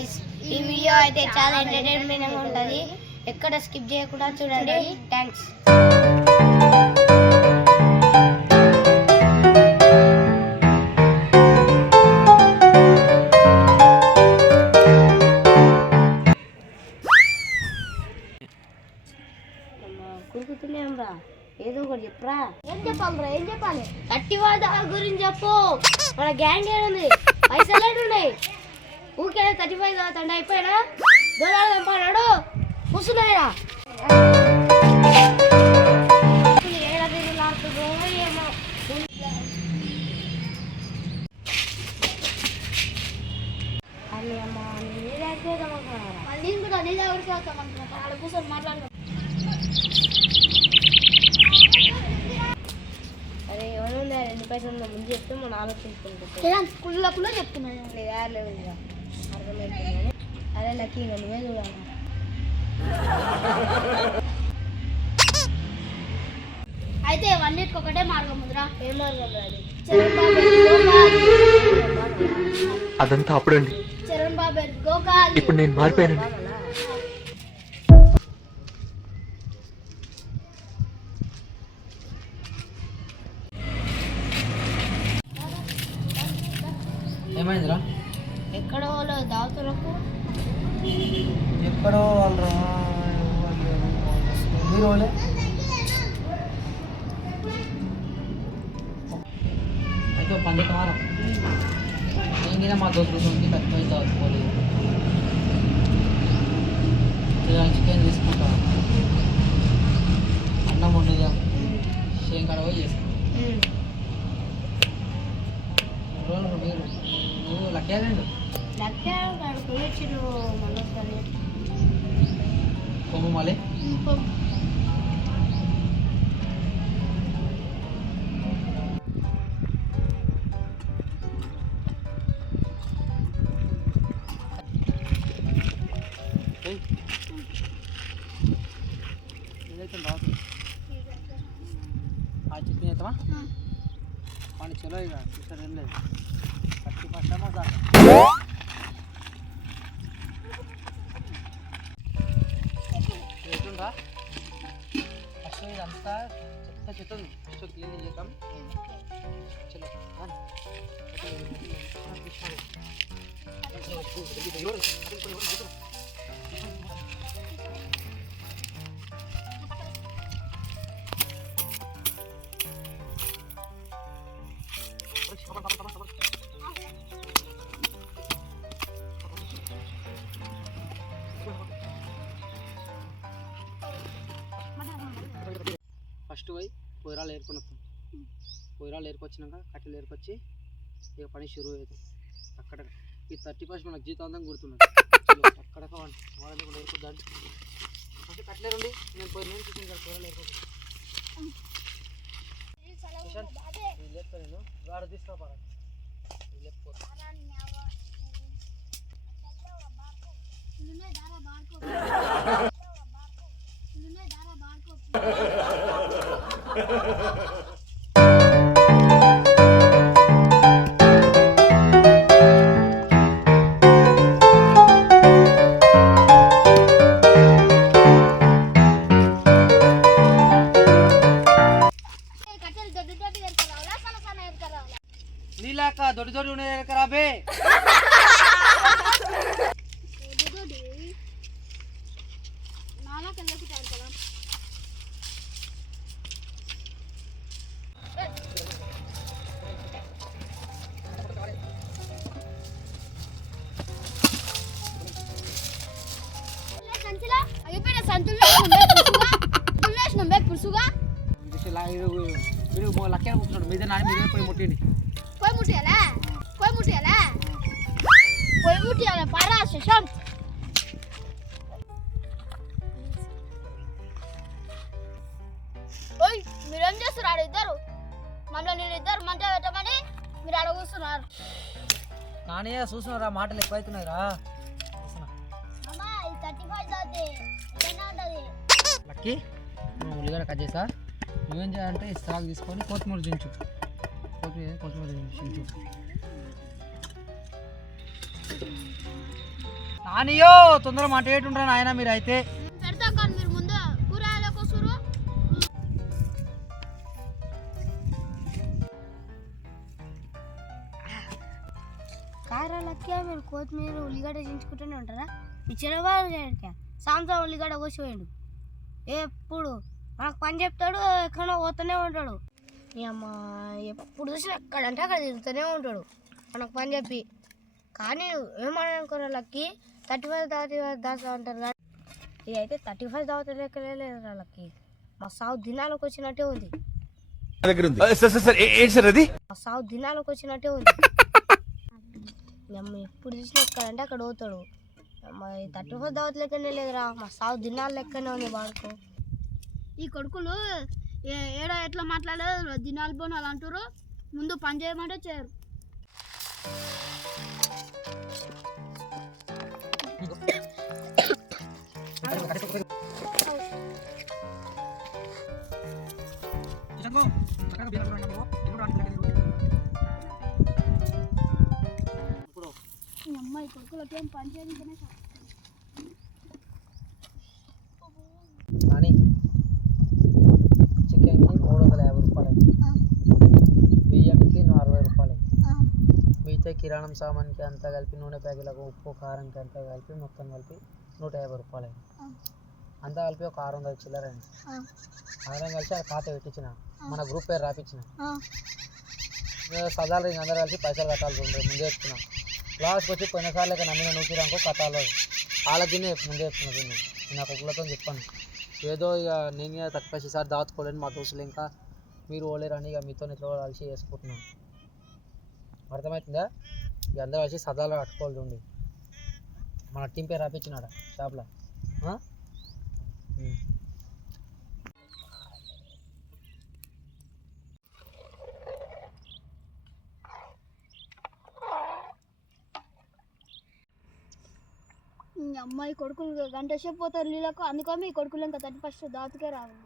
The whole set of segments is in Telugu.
గైస్, ఈ వీడియో అయితే చాలా ఎంటర్టైన్మెంట్ ఉంటుంది. ఎక్కడ స్కిప్ చేయకుండా చూడండి. థ్యాంక్స్. కూర్చుతున్నాంరా, ఏదో ఒకటి చెప్పరా. ఏం చెప్పాలి? కట్టివాద గురించి చెప్పు. మన గ్యాంగ్ ఏడుంది, పైసలు ఏడున్నాయి? ఊరికే 35 తండ్రి అయిపోయినా దూరాలు చంపాడు కూర్చున్నాయిరా. కూర్చొని మాట్లాడు. అరే ఏమన్నా 2 పైసలు ముందు చెప్తే మనం ఆలోచించుకుంటాం. స్కూల్లో కూడా చెప్తున్నాను. లేదు ఇక అర్థమైపోయింది. అరే లక్కీ నువ్వే చూడాలి. అయితే 1 ఒకటే మార్గం ఉందిరా. ఏ మార్గం రాదు? అదంతా అప్పుడండి. చరణ్ బాబు గోకాల్. ఇప్పుడు నేను మారిపోయానండి. ఏమైందిరా? ఎక్కడో వాళ్ళు దాతులకు ఎక్కడో వాళ్ళు మీరు వాళ్ళే అయితే పంచకారం నేను మా దోస్తులకి కట్టిపోయి దాచుకోలేదు. చికెన్ తీసుకుంటా, అన్నం ఉండదు, షేం కాడ పోయి చేసుకుంటా. మీరు నువ్వు లక్కేనండి కొమ్ము మళ్ళీ చికెన్ అవుతావా వాడి చలో ఇక చూసారు ఏం లేదు 31 దాకా రేటుండ్రా. ఫస్ట్ ఇదంతా చెత్త ఉంది, ఫస్ట్ క్లీన్ చేద్దాం. చలో ఫస్ట్ పోయి పొయ్యిరాలు ఏరుకొని వస్తాం. పొయ్యిరాలు ఏరుకొచ్చినాక కట్టెలు ఏరుకొచ్చి ఇక పని షురువు అవుతుంది. అక్కడ ఈ 31 మనకు జీతాంతం గుర్తున్నది. అక్కడ వాళ్ళని కూడా ఏరుకొద్దాండి. ఫస్ట్ కట్టలేరండి, నేను నేను చూసాను పొయ్యిరాలు ఏరుకోవచ్చు. లేపుతా నేను గాడ తీసుకోపోరా. లేపుకో నీలాక దొడ్డి దొడ్డి ఉండే రాబే. లక్కన కూర్చున్నాడు మీద నాని మీద పోయి ముట్టిండి. పోయి ముట్టియాలా? పారా శశాంత్. ఓయ్ మీరేం చేస్తున్నారు? ఇద్దరు మమ్మల్ని ఇద్దరు మంట పెట్టమని మీరు అక్కడ కూర్చున్నారు. నానే చూస్తున్నారా, మాటలు ఎక్కువైతున్నాయిరా. లక్కీ నువ్వు ఉల్లిగడ్డ కట్ చేసా. నువ్వేం చేయాలంటే స్టాక్ తీసుకొని కొత్తిమీర దించు. కొత్తిమీర దించు. కానియో తొందర మాట ఏటుంటాను ఆయన మీరు అయితే పెడతా కానీ మీరు ముందు కూరగాయలకు వస్తురు. కారాలకి మీరు కొత్తిమీర ఉల్లిగడ్డ చించుకుంటూనే ఉంటారా? ఈ చిన్నవాడు సాయంత్రం ఉల్లిగడ్డ కోసిపోయాడు. ఎప్పుడు మనకు పని చెప్తాడు, ఎక్కడో పోతూనే ఉంటాడు. మీ అమ్మ ఎప్పుడు చూసినా ఎక్కడంటే అక్కడ తిరుగుతూనే ఉంటాడు మనకు పని చెప్పి. కానీ ఏమనుకోరా లక్కి 35 దాకా అంటారు కానీ ఇదైతే 35 దావత లెక్కలే లేదు వాళ్ళకి. మా సాగు దినాలకు వచ్చినట్టే ఉంది. మా సాగు దినాలకు వచ్చినట్టే ఉంది. ఎప్పుడు చూసినా ఎక్కడంటే అక్కడ పోతాడు. 35 దావత లెక్కనే లేదురా, మా సాగు దినాల లెక్కనే ఉంది వాడుకో. ఈ కొడుకులు ఏడా ఎట్లా మాట్లాడారు, దినాలు బోనాలు అంటారు. ముందు పని చేయమంటే చేయరు. అమ్మాయి కొడుకులకి ఏం పని చేయడానికనే కానీ చికెన్కి 350 రూపాయలు, బియ్యంకి 60 రూపాయలు, మిగతా కిరాణం సామాన్కి అంతా కలిపి నూనె ప్యాకెట్లకు ఉప్పు కారంకి అంతా కలిపి మొత్తం కలిపి 150 రూపాయలు. అంతా కలిపి ఒక 600 చిల్లర అయింది. 600 కలిసి ఆ ఖాతా పెట్టించిన, మన గ్రూప్ పేరు రాపించిన. సదాలు ఇంక అందరూ కలిసి పైసలు కట్టాల్సి ఉంటుంది. ముందే చెప్తున్నాం. లాస్ట్కి వచ్చి పోయినసార్లు ఇక నమ్మిన నూకిరానుకో కట్టాలి వాళ్ళకినే ముందే చెప్తున్నా. దీన్ని నాకు ఒకళ్ళతో చెప్పాను. ఏదో ఇక నేను తక్కువ ఈసారి దాచుకోలేని మా దోస్తులు ఇంకా మీరు ఓలేరని ఇక మీతో ఎట్లా కలిసి వేసుకుంటున్నాను. అర్థమవుతుందా? ఇక అందరూ కలిసి సదాలు కట్టుకోవాలి ఉండి. మన టీం పేరు రాపించినాడ షాప్లో. అమ్మాయి కొడుకులు గంట సేపు పోతారు నీళ్ళకు, అందుకని ఈ కొడుకులు ఇంకా 31 దాతుకే రావాలి.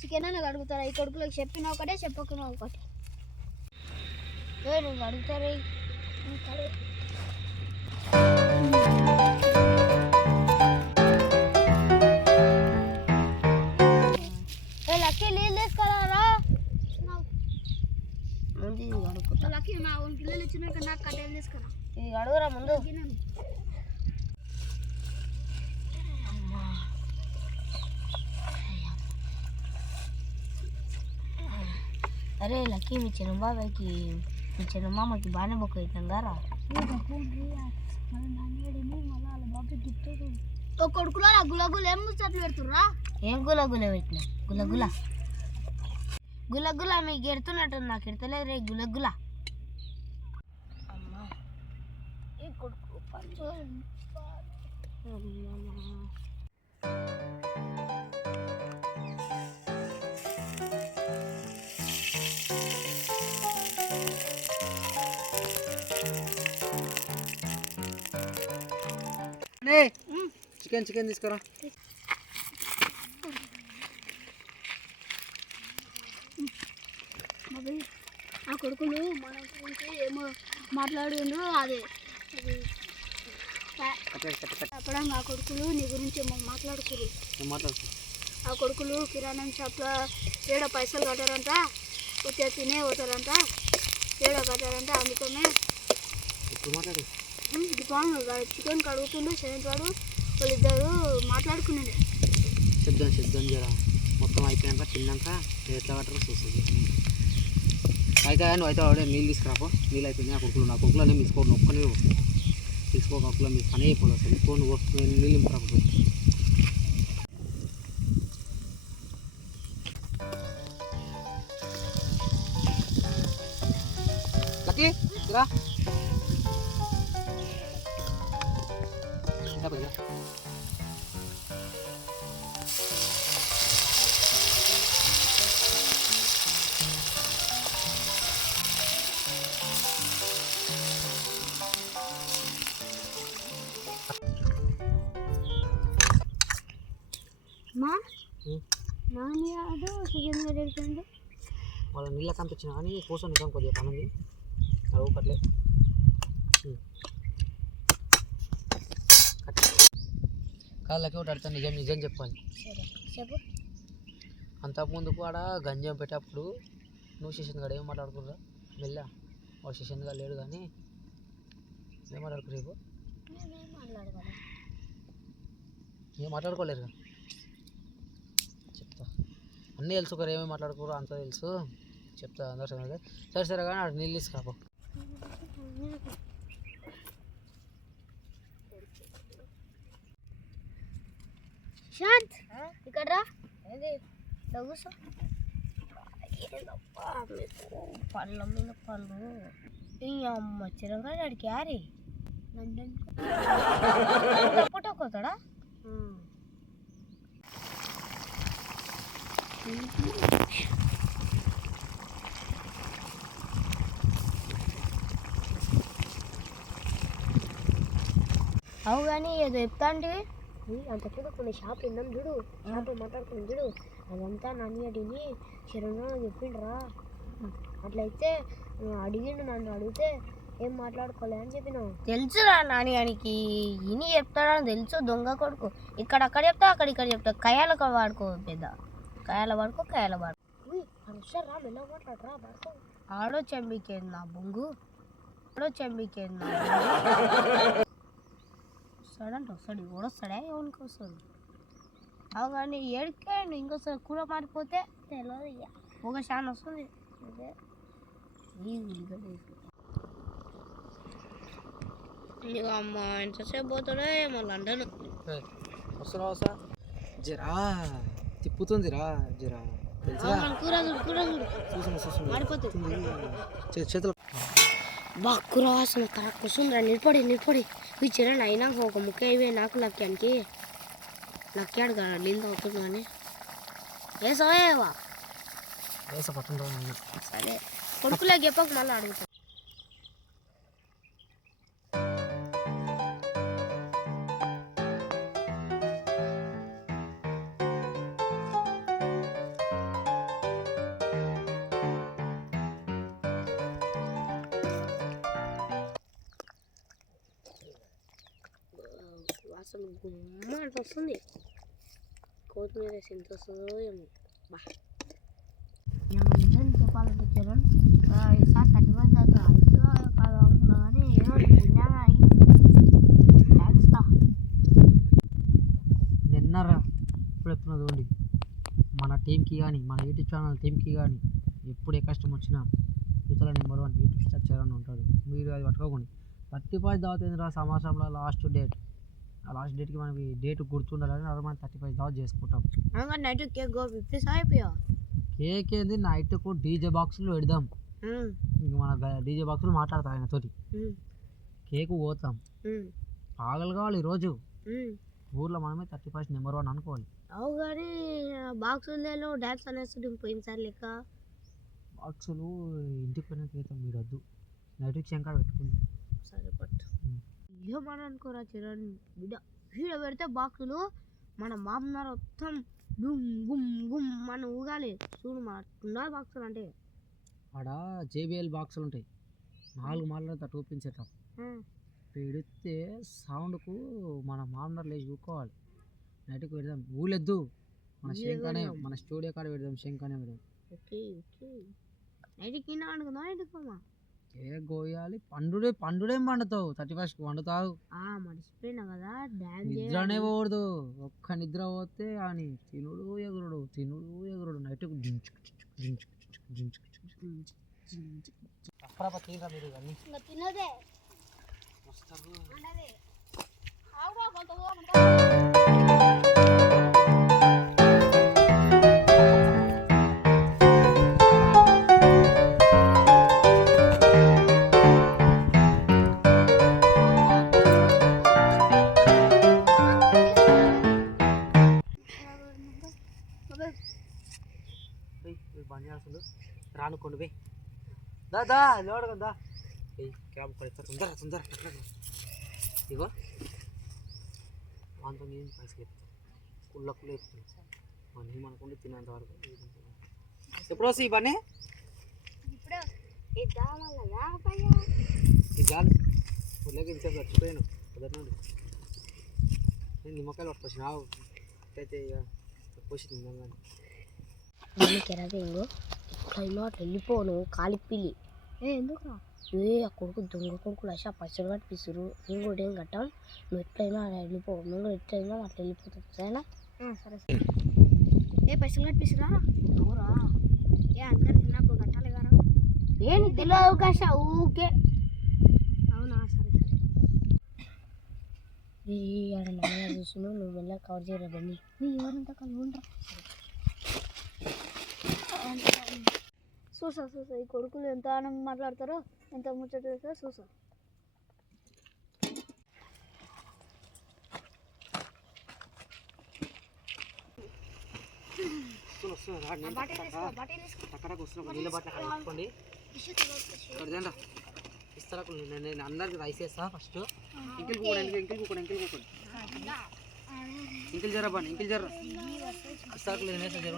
చికెన్ అని అడుగుతారా? ఈ కొడుకులకు చెప్పిన ఒకటే చెప్పకున్నా ఒకటి. నువ్వు అడుగుతారా? లక్కీ నీళ్ళు తీసుకురారా. ముందు ఇది అడుగుతా. లక్కీ నా 1 కిలోలు ఇచ్చినాక నాకు కట్టెలు తీసుకురా. ఇది అడుగురా ముందు. అరే లక్కీ, మీ చిన్న బాబాయ్కి మీ చిన్న మామకి బాగానే బొక్క అవుతాం గారా. కొడుకులో గులగుల ఏం ముచ్చట్లు పెడుతుర్రా? ఏం గులగుల పెట్టినా? గులగుల గులగుల మీకు ఎడుతున్నట్టు నాకు ఎడతలేదు రే. గులగుల అమ్మా ఈ కొడుకు పంచు. చికెన్ తీసుకురా. ఆ కొడుకులు మన గురించి ఏమో మాట్లాడిండ్రు. అదే చెప్పడం ఆ కొడుకులు నీ గురించి ఏమో మాట్లాడుకురు. ఆ కొడుకులు కిరాణం షాప్లో ఏడో పైసలు కట్టారంట, వచ్చే తినే పోతారంట, ఏడో కట్టారంట. అందుకనే చికెన్ కడుగుతుండే సెవెంత్ వాడు వాళ్ళిద్దరు మాట్లాడుకున్నాడు. సిద్ధం జరా మొత్తం అయిపోయాక తిన్నాక ఎట్లా కట్టరో చూస్తుంది. అయితే నువ్వు అయితే వాడే నీళ్ళు తీసుకురాపో. నీళ్ళు అయిపోయినాయి. ఆ కొడుకులు నా కొడుకులు నేను తీసుకో, ఒక్కనే తీసుకో. కొడుకులో మీకు పని అయిపోదు అసలు. ఫోన్ నేను నీళ్ళు ఇంపరాకపోయి లక్కీ రా. కొద్దిగా మా నాని ఆడు చికెన్ కడిగిపోయింది. వాళ్ళ నీళ్ళ కనిపించిన కానీ కూర్చొని నిజం కొద్దిగా పని ఉంది అడుగు కట్లే కాళ్ళకి ఒకటి అడుగుతాను నిజం నిజం చెప్పాలి. చెప్పు. అంతకుముందుకు ఆడ గంజం పెట్టేటప్పుడు నువ్వు శిషన్ గారు ఏం మాట్లాడుకుర్రా మెల్ల వాడు శిషన్ గారు లేడు కానీ ఏం మాట్లాడుకురు రేపు ఏం మాట్లాడుకోలేరు కదా చెప్తా అన్నీ తెలుసు ఒకరు ఏమేమి మాట్లాడుకోరు అంతా తెలుసు చెప్తా అందరూ సరే సరే కానీ ఆడ నీళ్ళు తీసుకురాబో. శాంత్ ఇక్కడ రా. కూర్చో. పళ్ళ మీద పళ్ళు ఈ అమ్మ చిరంగా అడికి యారి పుట్టకోతాడా అవు కానీ ఏదో చెప్తా అంటే అంత కూడా కొన్ని షాప్ విన్నాం చూడు షాప్ మాట్లాడుకున్నాం చూడు అదంతా నాని అడిగి శరణ్ చెప్పిండ్రా అట్లయితే అడిగిండు నన్ను అడిగితే ఏం మాట్లాడుకోలే అని చెప్పినావు. తెలుసురా నాని అనికి ఇని చెప్తాడని తెలుసు దొంగ కొడుకు ఇక్కడ అక్కడ చెప్తా అక్కడ ఇక్కడ చెప్తా కయాల వాడుకో పెద్ద కయాల వాడుకో అనుసరా మెల్ల మాట్లాడరా వాడుకో ఆడో చెంబికేది నా బొంగు వస్తాడంట వస్తాడు కూడా వస్తాడా ఎవరికి వస్తాడు అవు కానీ ఏడికే ఇంకోసారి కూర మారిపోతే తెలియదు ఇక ఒక షాన్ వస్తుంది అదే ఇక అమ్మ ఎంతసేపు పోతాడో ఏమో లండన్ వస్తున్నా జరా తిప్పుతుందిరా జరా కూర మారిపోతుంది చేతులు బాగా కూర వాసన కరెక్ట్ వస్తుందిరా నిలబడి ఈ చిరండి అయినా ఒక ముక్క అయిపోయి నాకు లక్యానికి లక్కాడు కదా నీళ్ళు తాగుతుంది కానీ వేసావా సరే కొడుకులే చెప్పక మళ్ళీ అడుగుతా. వాసన గుమ్మ అంటే వస్తుంది కొత్తిమీర ఎంత వస్తుందో ఏమో బా నిజం చెప్పాలంటే చరణ్ ఈసారి 35 దాకా అవుతుందో కాదు అనుకున్నా కానీ ఏమో పుణ్యంగా అయింది. థ్యాంక్స్ రా. నిన్నరా ఇప్పుడు చెప్తున్నా చూడండి మన టీంకి కానీ మన యూట్యూబ్ ఛానల్ టీంకి కానీ ఎప్పుడు ఏ కష్టం వచ్చినా యూత్లో నెంబర్ 1 యూట్యూబ్ స్ట్రక్చర్ అని ఉంటుంది. మీరు అది పట్టుకోకండి. 35 దావుతుంది సంవత్సరంలో లాస్ట్ డేట్ ఆ లాస్ట్ డేట్కి మనకి డేట్ గుర్తుండాలని అలా మనం 35 దావత్ చేసుకుంటాం. నైట్ కేక్ ఫిక్స్ అయిపోయా కేక్ ఏంది నైట్కు డీజే బాక్సులు పెడదాం. ఇంక మన డీజే బాక్సులు మాట్లాడతాం ఆయనతోటి కేక్ పోతాం పాగలు కావాలి ఈరోజు ఊర్లో మనమే 31 నెంబర్ 1 అనుకోవాలి. అవు కానీ బాక్సులలో డ్యాన్స్ అనేసి పోయినసారి లెక్క బాక్సులు ఇంటికి పోయినాక వేస్తాం. మీరు వద్దు నైట్కి శంకర్ పెట్టుకుందాం. సరే పట్టు ఏమని అనుకోరా చిరణ్ బిడ్డ వీడ పెడితే బాక్సులు మన మామనారు మొత్తం గుమ్ గుమ్ గుమ్ మన ఊగాలి చూడు ఉండాలి బాక్సులు అంటే ఆడ జేబిఎల్ బాక్సులు ఉంటాయి 4 మాలతో టోపించేట పెడితే సౌండ్కు మన మామనారు లేచి కూకోవాలి. నైట్కి పెడదాం ఊళ్ళెద్దు మన శంకనే మన స్టూడియో కాడ పెడదాం శంకనే పెడదాం. ఓకే ఓకే నైట్కి అనుకుందాం ఇంటికి కేక్ కోయాలి పండుడేం పండుతావు 31కి వండుతావు మర్చిపోయినా కదా నిద్రనే పోకూడదు. ఒక్క నిద్ర పోతే అని తినుడు ఎగురుడు నైట్ మీరు తినదే ఆనుకోండి పోయి దా లేవడు కదా క్యాబ్ తొందర తొందర ఇగో వాంతో నేను పైసలు చెప్తాను కుళ్ళ చెప్తాను మనం ఏమనుకుంటే తినేంత వరకు ఎప్పుడు వస్తాయి ఇవన్నీ ఇది చాలు ఊళ్ళకి ఇంతసేపు చచ్చిపోయాను కుదరనాడు నేను నిమ్మకాయలు పట్టుకొచ్చిన అయితే ఇక పోసి తిన్నాను ఇంకో ఇట్లా అట్లా వెళ్ళిపోను కాలిపిల్లి ఎందుకు ఆ కొడుకు దొంగ కొడుకులు అసలు పైసలు కట్టిపిస్తారు నేను కూడా ఏం కట్టాం నువ్వు ఎట్లయినా వెళ్ళిపో నువ్వు కూడా ఎట్లయినా అట్లా వెళ్ళిపోతావు సరేనా సరే సరే ఏ పైసలు కట్టిపిస్తురా అవురా ఏ అందరు తిన్నప్పుడు కట్టాలి కదా ఏంటి తెలియదు అవకాశం ఊకే అవునా సరే సరే చూస్తున్నావు నువ్వు మెల్ల కవర్ చేయరా బండి ఎవరంతా కలిగి ఉండరా చూసా ఈ కొడుకులు ఎంత ఆనందం మాట్లాడతారో ఎంత ముచ్చట చేస్తారో చూసా అక్కడికి వస్తున్నాం నీళ్ళ బాటిల్ అక్కడ పెట్టుకోండి ఇక్కడ తిండా ఇస్తారా నేను అందరికి రైస్ వేస్తా ఫస్ట్ ఇంకిల్ జర బాండి ఇంకిల్ జర ఇస్తాకు నేను వేస్తా జర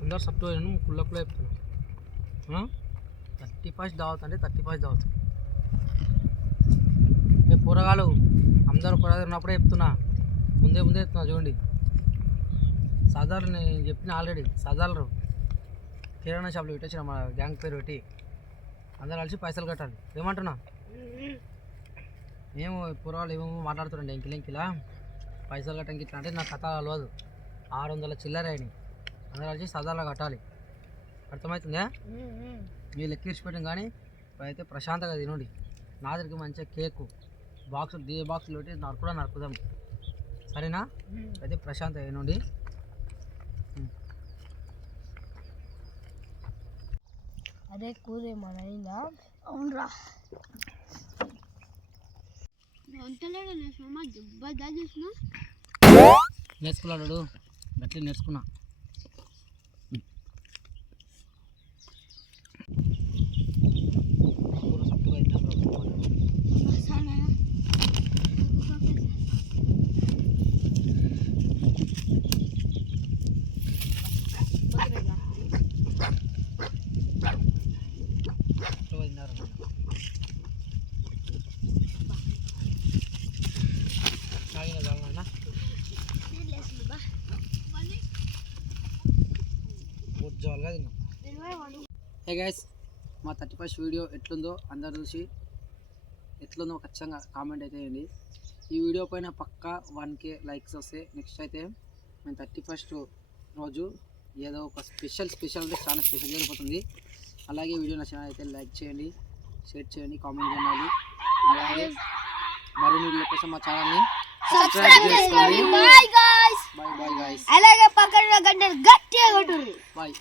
అందరు సప్టు పోయాను కుళ్ళ చెప్తున్నా 31 దావత్ అంటే 31 దావత్ మేము కూరగాయలు అందరూ కూరగాయలు ఉన్నప్పుడే చెప్తున్నా ముందే చెప్తున్నా చూడండి సాధారణ నేను చెప్పిన ఆల్రెడీ సాధారణ కిరాణా షాప్లో పెట్టొచ్చిన మా గ్యాంగ్ పేరు పెట్టి అందరు కలిసి పైసలు కట్టాలి ఏమంటున్నా మేము కూరగాయలు ఏమేమో మాట్లాడుతుండే ఇంకిలా పైసలు కట్టడానికి ఇట్లా అంటే నాకు కథ కలవదు 600 చిల్లర అయినాయి అందరూ కలిసి సదాలా కట్టాలి అర్థమవుతుందా మీరు లెక్కించి పెట్టాం కానీ ఇప్పుడైతే ప్రశాంతంగా తినండి నా దగ్గరికి మంచిగా కేకు బాక్సులు పెట్టి కూడా నరుకుదాం సరేనా అయితే ప్రశాంతంగా తినండి అదే కూర ఏమన్నా అయిందా అవునరా నేర్చుకున్నాడు గట్లే నేర్చుకున్నా కూర సట్టుగా అయినా ఉజ్జాలుగా తిన్నాం. హే గైస్ మా 31st వీడియో ఎట్లుందో అందరు చూసి ఎట్లుందో ఖచ్చితంగా కామెంట్ అయితే చేయండి. ఈ వీడియో పైన పక్కా 1K లైక్స్ వస్తే నెక్స్ట్ అయితే మేము 31st రోజు ఏదో ఒక స్పెషల్ అంటే చాలా స్పెషల్ జరిగిపోతుంది. అలాగే వీడియో నచ్చిన అయితే లైక్ చేయండి, షేర్ చేయండి, కామెంట్ చేయండి. అలాగే మరిన్ని వీడియోల కోసం మా ఛానల్ని సబ్స్క్రైబ్ చేసుకోండి. Bye guys. అలాగే పక్కన గంట గట్టిగా కొట్టుర్రి. బాయ్.